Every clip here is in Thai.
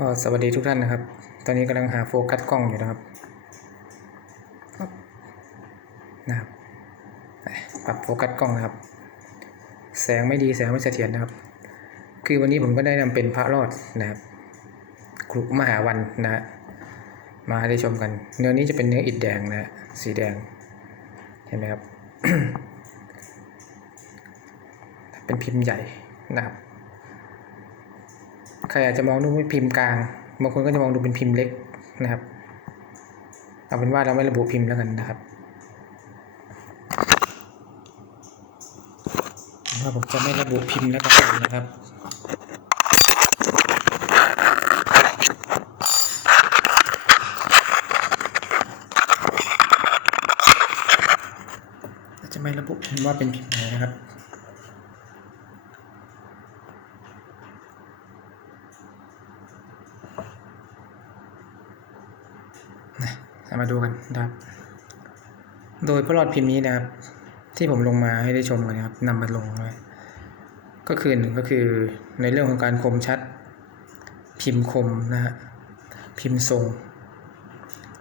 ก็สวัสดีทุกท่านนะครับ ตอนนี้กำลังหาโฟกัสกล้องอยู่นะครับครับนะครับปรับโฟกัสกล้องนะครับ แสงไม่ดีแสงไม่เสถียรนะครับ คือวันนี้ผมก็ได้นำเป็นพระรอดนะครับกรุมหาวันนะ มาให้ได้ชมกัน เนื้อนี้จะเป็นเนื้ออิฐแดงนะสีแดงเห็นไหมครับ เป็นพิมพ์ใหญ่นะครับ ใครอาจจะมองดูเป็นพิมพ์กลางบางคนก็จะมองดูเป็นพิมพ์เล็กนะครับ เอาเป็นว่าเราไม่ระบุพิมพ์แล้วกันนะครับว่าผมจะไม่ระบุพิมพ์แล้วกันนะครับจะไม่ระบุพิมพ์ว่าเป็นพิมพ์ไหนนะครับ เอา มาดูกันนะครับ โดยพระรอดพิมพ์นี้นะครับ ที่ผมลงมาให้ได้ชมกันนะครับนำมาลงไว้ก็คือหนึ่งก็คือในเรื่องของการคมชัด พิมพ์คมนะฮะพิมพ์ทรง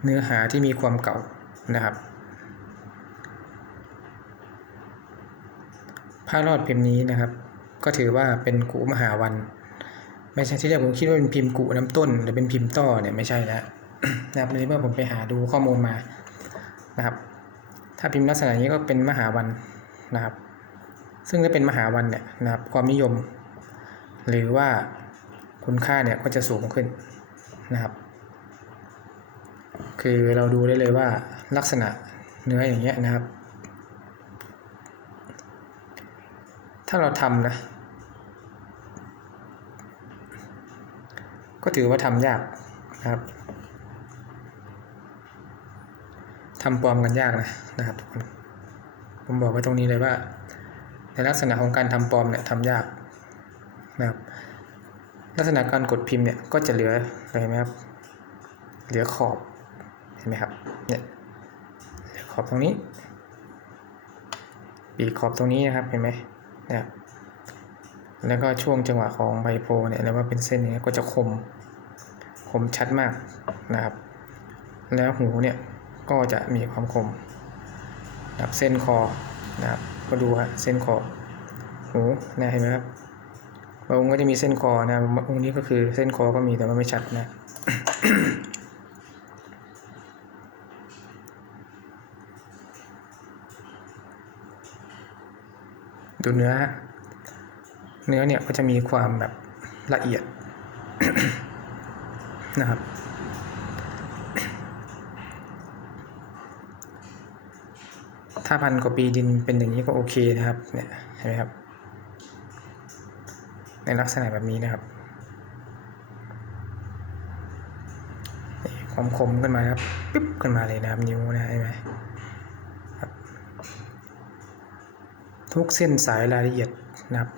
เนื้อหาที่มีความเก่านะครับพระรอดพิมพ์นี้นะครับ ก็ถือว่าเป็นกุมหาวัน ไม่ใช่ที่แรกผมคิดว่าเป็นพิมพ์กุน้ำต้น หรือเป็นพิมพ์ต้อเนี่ยไม่ใช่แล้ว นะครับในเมื่อผมไปหาดูข้อมูลมานะครับ ถ้าพิมพ์ลักษณะนี้ก็เป็นมหาวันนะครับ ซึ่งถ้าเป็นมหาวันเนี่ยนะครับ ความนิยม หรือว่าคุณค่าเนี่ยก็จะสูงขึ้นนะครับ คือเราดูได้เลยว่าลักษณะเนื้ออย่างเงี้ยนะครับ ถ้าเราทำนะ ก็ถือว่าทำยากนะครับ ทำปลอมกันยากนะนะครับทุกคนผมบอกไว้ตรงนี้เลยว่า ในลักษณะของการทำปลอมเนี่ยทำยากนะครับลักษณะการกดพิมพ์เนี่ยก็จะเหลือเห็นไหมครับ เหลือขอบเห็นไหมครับเนี่ยขอบตรงนี้ ปีกขอบตรงนี้นะครับเห็นไหมเนี่ยแล้วก็ช่วงจังหวะของใบโพเนี่ยเรียกว่าเป็นเส้นนี้ก็จะคม คมชัดมากนะครับ แล้วหูเนี่ย ก็จะมีความคมนะครับเส้นคอนะครับก็ดูฮะเส้นคอหูนะเห็นไหมครับบางองค์ก็จะมีเส้นคอนะบางองค์นี้ก็คือเส้นคอก็มีแต่ว่าไม่ชัดนะดูเนื้อ เนื้อเนี่ยก็จะมีความแบบละเอียดนะครับ ถ้าพันกว่าปีดินเป็นอย่างนี้ก็โอเคนะครับ เนี่ยเห็นไหมครับ ในลักษณะแบบนี้นะครับนี่ความคมขึ้นมาครับปิ๊บขึ้นมาเลยนะครับนิ้วนะเห็นไหมครับทุกเส้นสายรายละเอียดนะครับ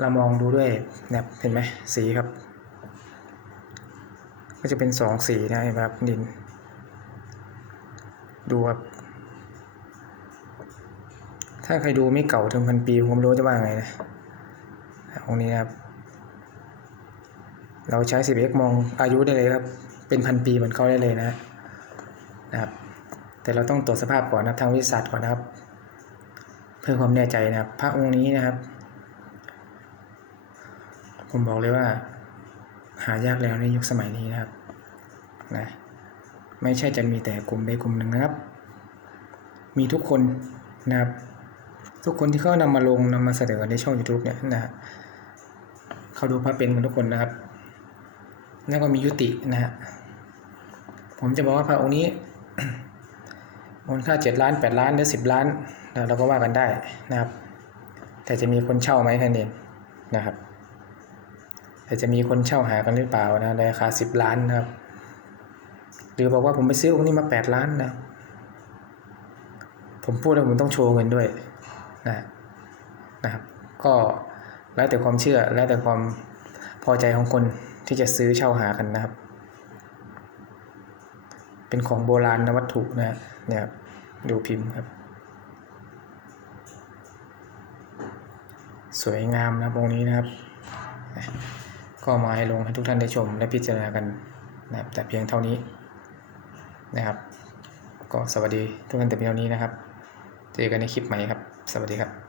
เรามองดูด้วยเนี่ยเห็นไหมสีครับ ก็จะเป็นสองสีนะเห็นไหมครับดิน ดูครับ ถ้าใครดูไม่เก่าถึงพันปีผมไม่รู้จะว่าไงนะองนี้นะครับ เราใช้11มองอายุได้เลยครับ เป็นพันปีเหมือนเขาได้เลยนะนะครับ แต่เราต้องตรวจสภาพก่อนนะครับทางวิทยาศาสตร์ก่อนนะครับ เพื่อความแน่ใจนะครับ พระองค์นี้นะครับ ผมบอกเลยว่า หายากแล้วในยุคสมัยนี้นะครับนะไม่ใช่จะมีแต่กลุ่มใดกลุ่มหนึ่งนะครับ มีทุกคนนะครับ ทุกคนที่เขานำมาลงนำมาเสนอในช่อง YouTube เนี่ยนะฮะเขาดูพระเป็นกันทุกคนนะครับแล้วก็มียุตินะฮะผมจะบอกว่าพระองค์นี้มูลค่าเจ็ดล้านแปดล้านหรือสิบล้านนะเราก็ว่ากันได้นะครับ แต่จะมีคนเช่าไหมแค่นั้นนะครับ แต่จะมีคนเช่าหากันหรือเปล่านะราคาสิบล้านนะครับ หรือบอกว่าผมไปซื้อองค์นี้มาแปดล้านนะผมพูดแล้วผมต้องโชว์เงินด้วย นะนะครับก็แล้วแต่ความเชื่อแล้วแต่ความพอใจของคนที่จะซื้อเช่าหากันนะครับ เป็นของโบราณนวัตถุนะเนี่ยครับดูพิมพ์ครับ สวยงามนะครับองค์นี้นะครับก็ก็มาให้ลงให้ทุกท่านได้ชมและพิจารณากันนะครับแต่เพียงเท่านี้นะครับ ก็สวัสดีทุกท่านแต่เพียงเท่านี้นะครับ เจอกันในคลิปใหม่ครับ สวัสดีครับ